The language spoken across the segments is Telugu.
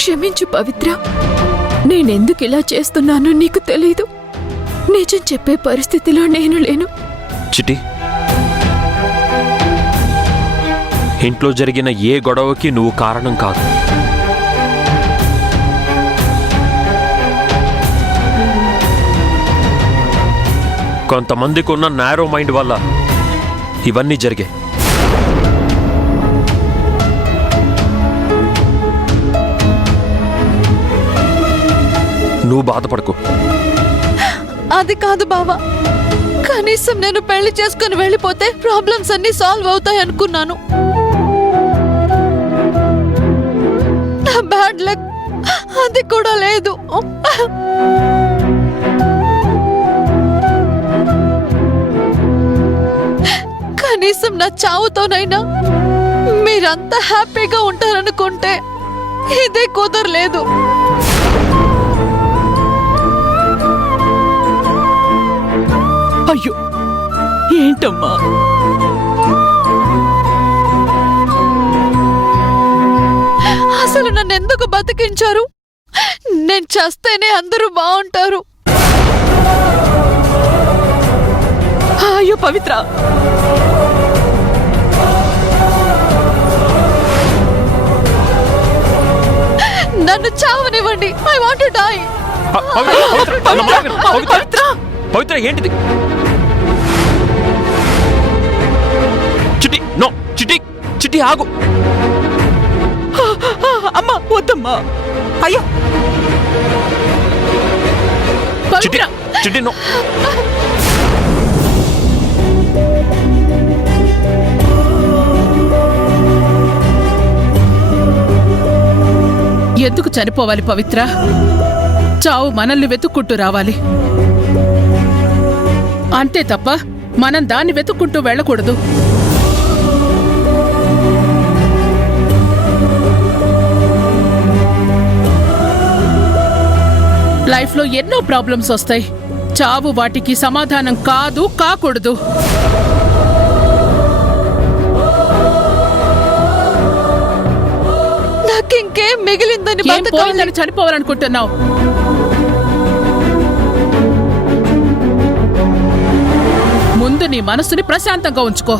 క్షమించు పవిత్ర. నేనెందుకు ఇలా చేస్తున్నానో నీకు తెలీదు. నిజం చెప్పే పరిస్థితిలో నేను లేను. చిటి, ఇంట్లో జరిగిన ఏ గొడవకి నువ్వు కారణం కాదు. కొంతమందికి ఉన్న నారో మైండ్ వల్ల ఇవన్నీ జరిగాయి. నువ్వు బాధపడకు. అది కాదు బావా, కనీసం నేను పెళ్లి చేసుకుని వెళ్ళిపోతే ప్రాబ్లమ్స్ అన్ని సాల్వ్ అవుతాయి అనుకున్నాను. నా బ్యాడ్ లక్ అది కూడా లేదు. కనీసం నా చావుతోనైనా మీరంతా హ్యాపీగా ఉంటారనుకుంటే ఇదే కుదరలేదు. అయ్యో, ఏంటమ్మా? అసలు నన్ను ఎందుకు బతికించారు? నేను చస్తేనే అందరూ బాగుంటారు. అయ్యో పవిత్ర, నన్ను చావనివ్వండి. I want to die. Pavitra, Pavitra ఏంటిది? చిటి, నో, చిటి, చిటి ఆగు. అమ్మా వద్దమ్మా. అయ్యో చిటి, చిటి నో. ఎందుకు చనిపోవాలి పవిత్ర? చావు మనల్ని వెతుక్కుంటూ రావాలి అంతే తప్ప మనం దాన్ని వెతుక్కుంటూ వెళ్ళకూడదు. లైఫ్లో ఎన్నో ప్రాబ్లమ్స్ వస్తాయి. చావు వాటికి సమాధానం కాదు, కాకూడదు. నాకింకేం మిగిలిందని పోయిందని చనిపోవాలనుకుంటున్నావు? ముందు నీ మనసుని ప్రశాంతంగా ఉంచుకో.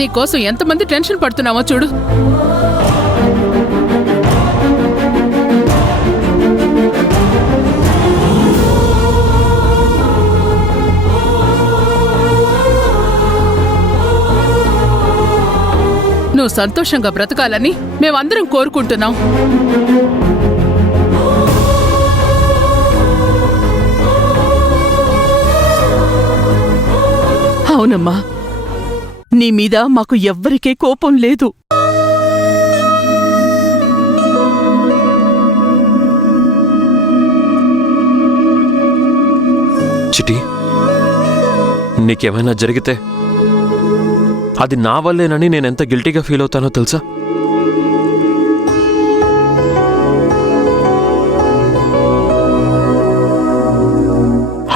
నీకోసం ఎంతమంది టెన్షన్ పడుతున్నావో చూడు. నువ్వు సంతోషంగా బ్రతకాలని మేమందరం కోరుకుంటున్నాం. అవునమ్మా, నీ మీద మాకు ఎవ్వరికీ కోపం లేదు. చిటి, నీకేమైనా జరిగితే అది నా వల్లేనని నేనెంత గిల్టీగా ఫీల్ అవుతానో తెలుసా?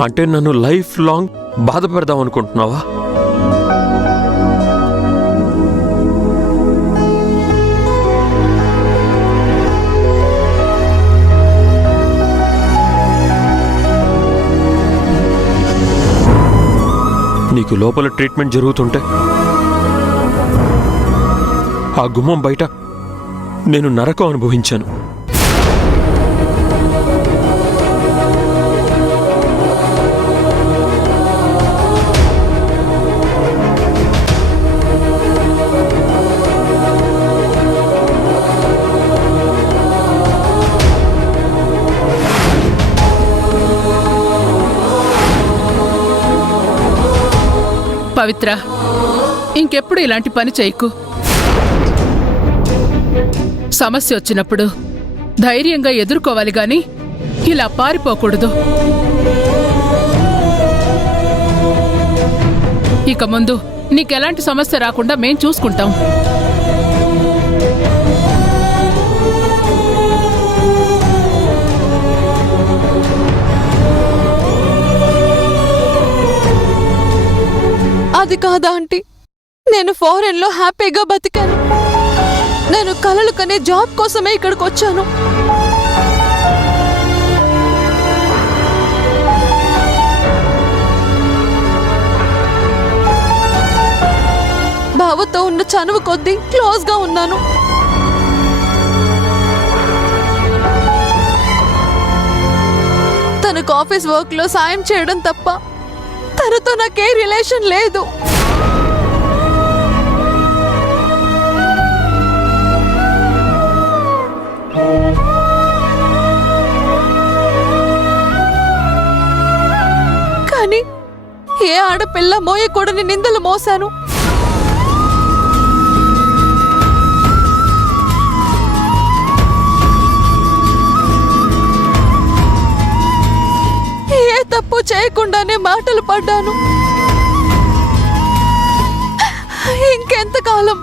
అంటే నన్ను లైఫ్ లాంగ్ బాధ పెడదాం అనుకుంటున్నావా? నీకు లోపల ట్రీట్మెంట్ జరుగుతుంటే ఆ గుమ్మం బయట నేను నరకం అనుభవించాను. పవిత్ర, ఇంకెప్పుడు ఇలాంటి పని చేయకు. సమస్య వచ్చినప్పుడు ధైర్యంగా ఎదుర్కోవాలి గాని ఇలా పారిపోకూడదు. ఇక ముందు నీకెలాంటి సమస్య రాకుండా మేం చూసుకుంటాం. అది కాదా ఆంటీ, నేను ఫారెన్ లో హ్యాపీగా బతికాను. నేను కలలు కనే జాబ్ కోసమే ఇక్కడికి వచ్చాను. బావతో ఉన్న చనువు కొద్దీ క్లోజ్ గా ఉన్నాను. తనకు ఆఫీస్ వర్క్ లో సాయం చేయడం తప్ప తనతో నాకే రిలేషన్ లేదు. కానీ ఏ ఆడపిల్ల మోయకూడని నిందలు మోసాను. ఏ తప్పు చేయకుండానే మాటలు పడ్డాను. ఇంకెంతకాలం,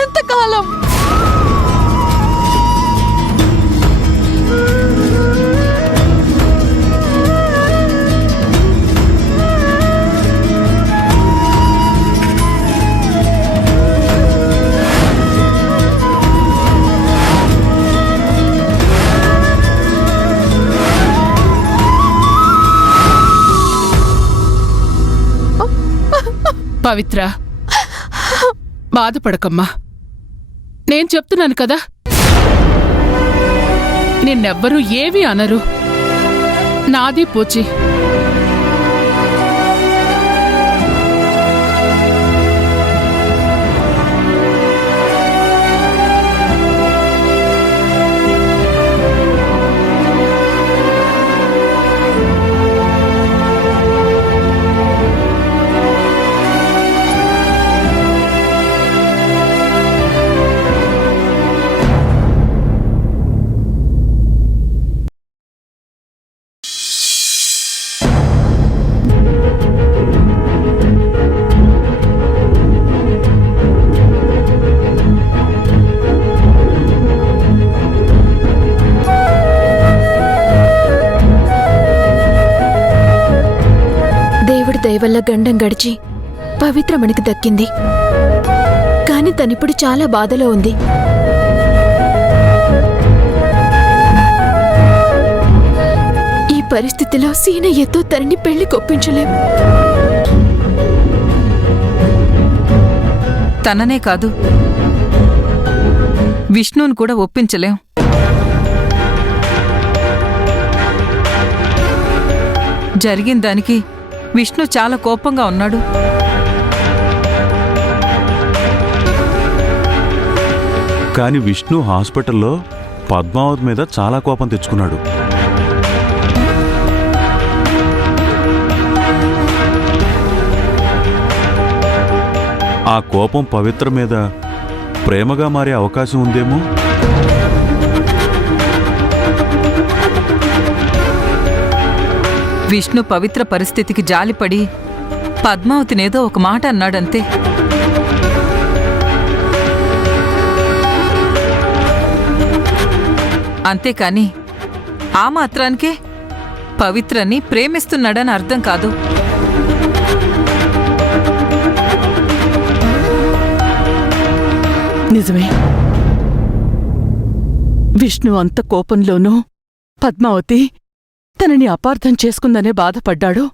ఎంతకాలం? పవిత్ర, బాధపడకమ్మా. నేను చెప్తున్నాను కదా, నిన్నెవ్వరూ ఏమీ అనరు. నాది పోచి. దయవల్ల గండం గడిచి పవిత్ర మనకు దక్కింది. కాని తనిప్పుడు చాలా బాధలో ఉంది. ఈ పరిస్థితిలో సీనయ్యతో తనని పెళ్లి కొప్పించలేం. తననే కాదు, విష్ణుని కూడా ఒప్పించలేం. జరిగిన దానికి విష్ణు చాలా కోపంగా ఉన్నాడు. కాని విష్ణు హాస్పిటల్లో పద్మావతి మీద చాలా కోపం తెచ్చుకున్నాడు. ఆ కోపం పవిత్ర మీద ప్రేమగా మారే అవకాశం ఉందేమో. విష్ణు పవిత్ర పరిస్థితికి జాలిపడి పద్మావతినేదో ఒక మాట అన్నాడంతే. అంతేకాని ఆ మాత్రానికే పవిత్రని ప్రేమిస్తున్నాడని అర్థం కాదు. నిజమే, విష్ణు అంత కోపంలోనూ పద్మావతి తనని అపార్థం చేసుకుందనే బాధపడ్డాడు.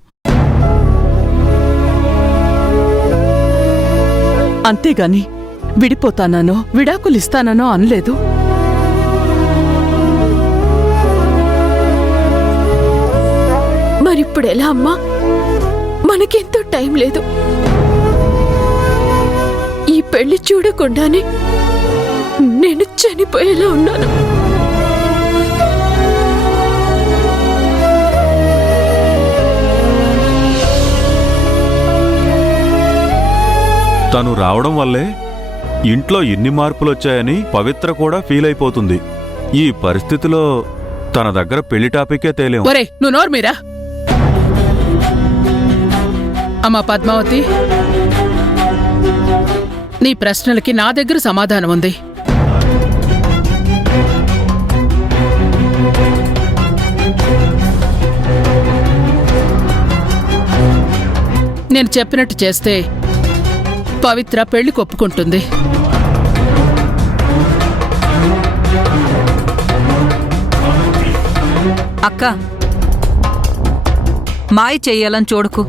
అంతేగాని విడిపోతానో విడాకులిస్తానో అనలేదు. మరిప్పుడెలా అమ్మా? మనకెంతో టైం లేదు. ఈ పెళ్లి చూడకుండానే నేను చనిపోయేలా ఉన్నాను. తను రావడం వల్లే ఇంట్లో ఎన్ని మార్పులొచ్చాయని పవిత్ర కూడా ఫీల్ అయిపోతుంది. ఈ పరిస్థితిలో తన దగ్గర పెళ్లి టాపికే తేలేం. ఒరే, నువ్వు నోర్మీరా. అమ్మా పద్మావతి, నీ ప్రశ్నలకి నా దగ్గర సమాధానం ఉంది. నేను చెప్పినట్టు చేస్తే పవిత్ర పెళ్లి ఒప్పుకుంటుంది. అక్క, మాయ చెయ్యాలని చూడకు.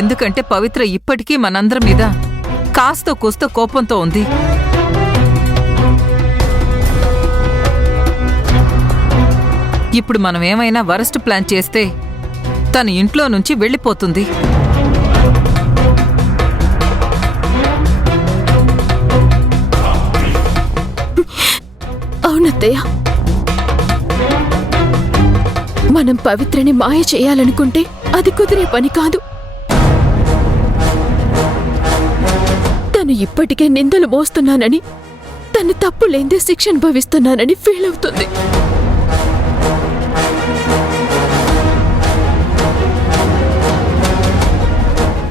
ఎందుకంటే పవిత్ర ఇప్పటికీ మనందరి మీద కాస్తో కూస్తో కోపంతో ఉంది. ఇప్పుడు మనం ఏమైనా వరస్ట్ ప్లాన్ చేస్తే తన ఇంట్లో నుంచి వెళ్ళిపోతుంది. అవునత్తయ్య, మనం పవిత్రని మాయ చేయాలనుకుంటే అది కుదిరే పని కాదు. తను ఇప్పటికే నిందలు మోస్తున్నానని, తను తప్పు లేందే శిక్ష అనుభవిస్తున్నానని ఫీల్ అవుతుంది.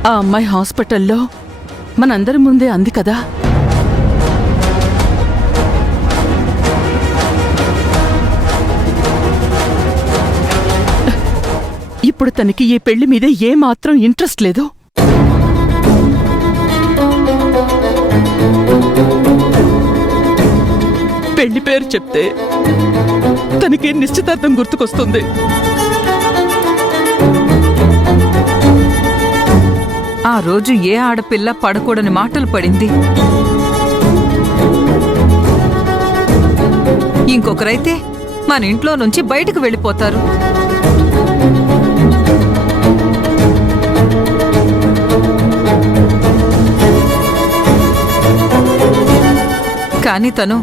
ఆ అమ్మాయి హాస్పిటల్లో మనందరి ముందే అంది కదా, ఇప్పుడు తనకి ఈ పెళ్లి మీద ఏమాత్రం ఇంట్రెస్ట్ లేదు. పెళ్లి పేరు చెప్తే తనకి నిశ్చితార్థం గుర్తుకొస్తుంది. ఆ రోజు ఏ ఆడపిల్ల పడకూడని మాటలు పడింది. ఇంకొకరైతే మన ఇంట్లో నుంచి బయటకు వెళ్ళిపోతారు. కానీ తను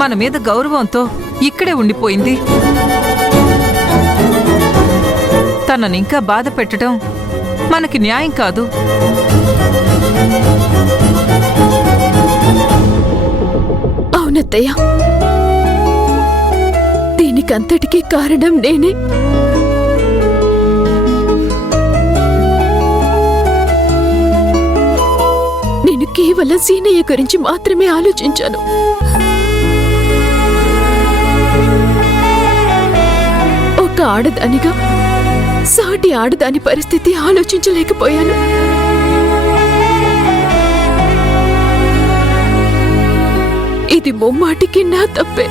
మన మీద గౌరవంతో ఇక్కడే ఉండిపోయింది. తననింకా బాధ పెట్టడం మనకి న్యాయం కాదు. అవునత్తయ్య, దీనికంతటికీ కారణం నేనే. నేను కేవలం సీనయ్య గురించి మాత్రమే ఆలోచించాను. ఒక ఆడదానిగా సాటి ఆడదాని పరిస్థితి ఆలోచించలేకపోయాను. ఇది ముమ్మాటికి నా తప్పే.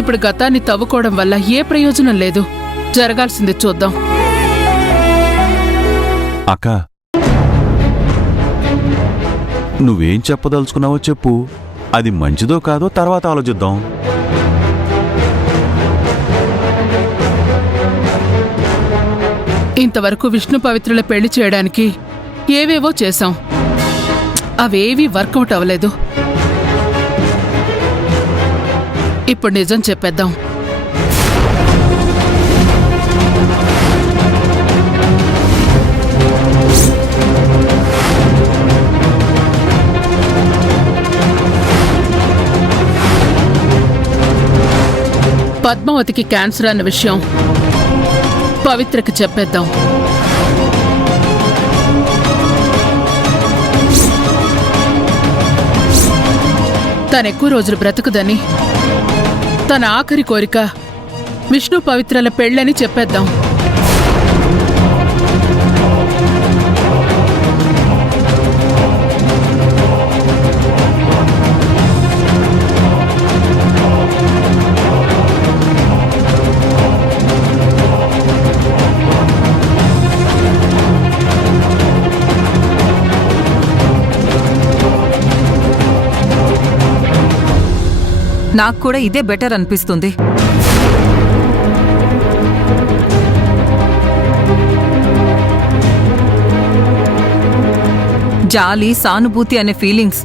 ఇప్పుడు గతాన్ని తవ్వుకోవడం వల్ల ఏ ప్రయోజనం లేదు. జరగాల్సింది చూద్దాం. అక్క, నువ్వేం చెప్పదలుచుకున్నావో చెప్పు. అది మంచిదో కాదో తర్వాత ఆలోచిద్దాం. ఇంతవరకు విష్ణు పవిత్రుల పెళ్లి చేయడానికి ఏవేవో చేశాం. అవేవీ వర్కౌట్ అవ్వలేదు. ఇప్పుడు నిజం చెప్పేద్దాం. పద్మావతికి క్యాన్సర్ అన్న విషయం పవిత్రకి చెప్పేద్దాం. తనెక్కువ రోజులు బ్రతుకుదని, తన ఆఖరి కోరిక విష్ణు పవిత్రల పెళ్ళని చెప్పేద్దాం. నాకు కూడా ఇదే బెటర్ అనిపిస్తుంది. జాలి, సానుభూతి అనే ఫీలింగ్స్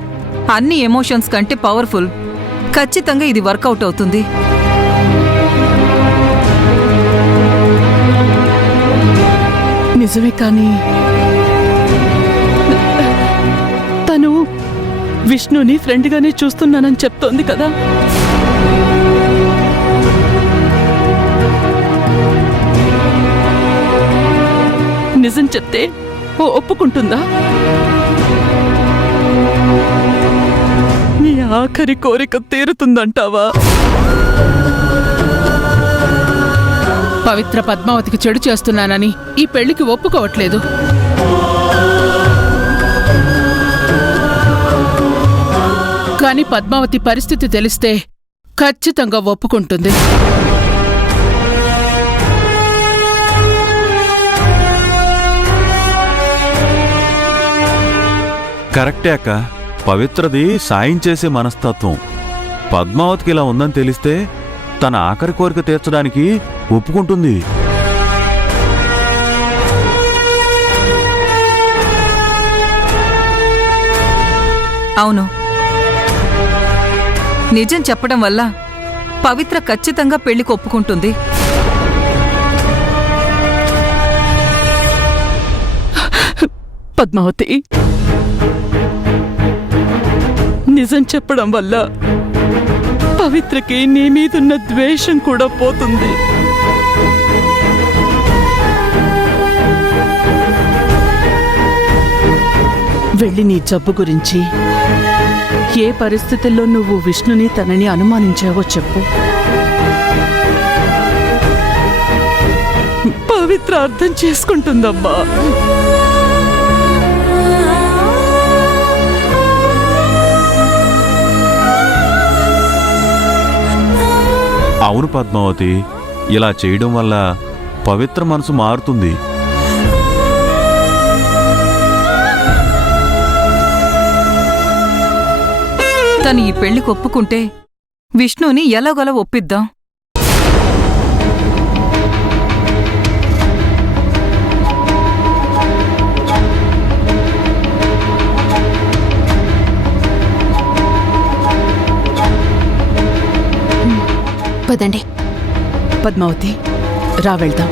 అన్ని ఎమోషన్స్ కంటే పవర్ఫుల్. ఖచ్చితంగా ఇది వర్కౌట్ అవుతుంది. నిజమే, కానీ తను విష్ణుని ఫ్రెండ్గానే చూస్తున్నానని చెప్తోంది కదా. నిజం చెప్తే ఒప్పుకుంటుందా? నీ ఆఖరి కోరిక తీరుతుందంటావా? పవిత్ర పద్మావతికి చెడు చేస్తున్నానని ఈ పెళ్లికి ఒప్పుకోవట్లేదు. కాని పద్మావతి పరిస్థితి తెలిస్తే ఖచ్చితంగా ఒప్పుకుంటుంది. కరెక్టే అక్క. పవిత్రది సాయం చేసే మనస్తత్వం. పద్మావతికి ఇలా ఉందని తెలిస్తే తన ఆఖరి కోరిక తీర్చడానికి ఒప్పుకుంటుంది. అవును, నిజం చెప్పడం వల్ల పవిత్ర ఖచ్చితంగా పెళ్లికి ఒప్పుకుంటుంది. పద్మావతి, నిజం చెప్పడం వల్ల పవిత్రకి నీ మీదున్న ద్వేషం కూడా పోతుంది. వెళ్ళి నీ జబ్బు గురించి, ఏ పరిస్థితుల్లో నువ్వు విష్ణుని తనని అనుమానించావో చెప్పు. పవిత్ర అర్థం చేసుకుంటుందమ్మా. అవును పద్మావతి, ఇలా చేయడం వల్ల పవిత్ర మనసు మారుతుంది. తను ఈ పెళ్లికి ఒప్పుకుంటే విష్ణుని ఎలాగోలా ఒప్పిద్దాం. పదండి. పద్మావతి, రా వెళ్దాం.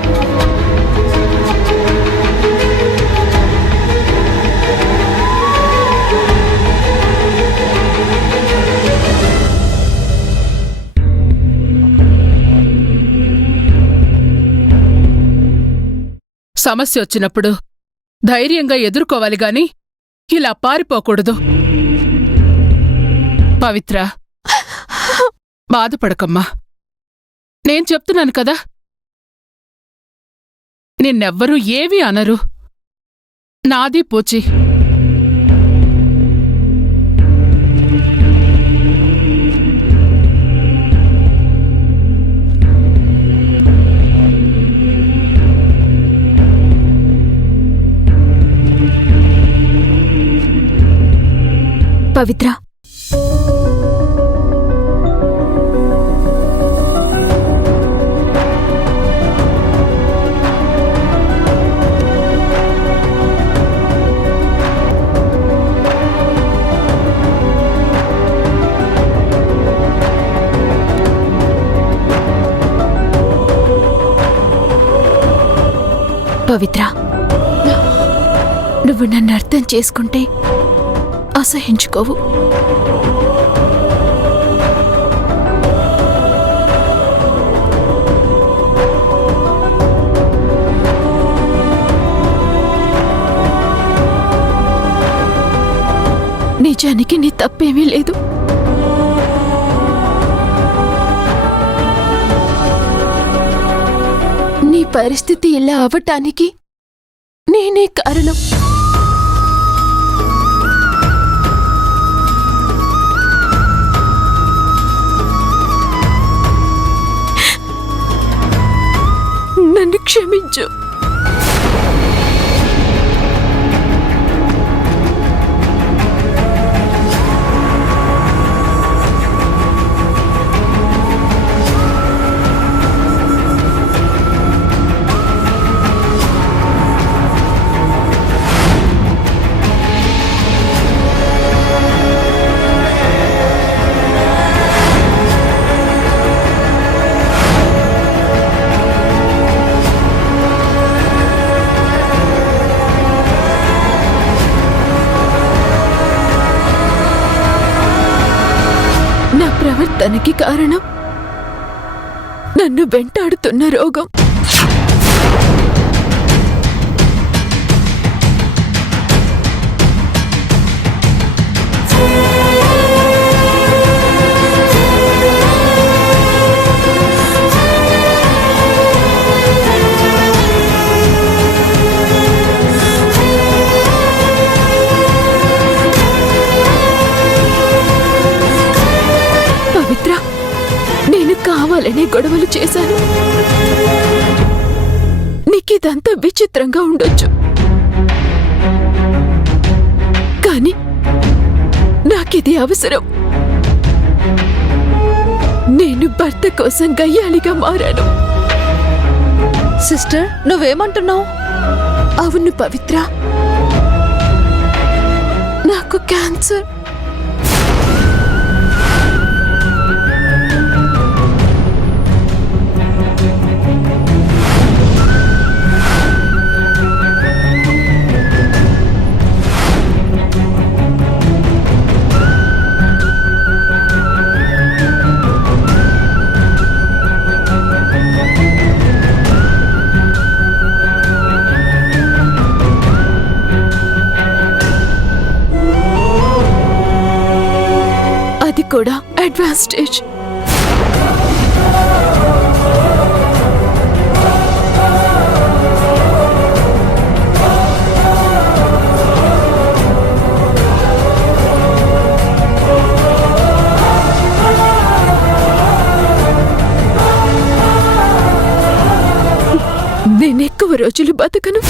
సమస్య వచ్చినప్పుడు ధైర్యంగా ఎదుర్కోవాలి గాని ఇలా పారిపోకూడదు. పవిత్ర, బాధపడకమ్మా. నేను చెప్తున్నాను కదా, నిన్నెవ్వరూ ఏవీ అనరు. నాది పూచి. పవిత్ర, పవిత్ర, నువ్వు నన్ను అర్థం చేసుకుంటే అసహించుకోవు. నిజానికి నీ తప్పేమీ లేదు. నీ పరిస్థితి ఇలా అవటానికి నేనే కారణం. నన్ను క్షమించు. నా ప్రవర్తనకి కారణం నన్ను వెంటాడుతున్న రోగం. కావాలనే గొడవలు చేశాను. నీకిదంతా విచిత్రంగా ఉండొచ్చు, కానీ నాకిది అవసరం. నేను భర్త కోసం గయ్యాళిగా మారాను. సిస్టర్, నువ్వేమంటున్నావు? అవును పవిత్ర, నాకు క్యాన్సర్. అది కూడా అడ్వాన్స్ స్టేజ్. నేనెక్కువ రోజులు బతకను.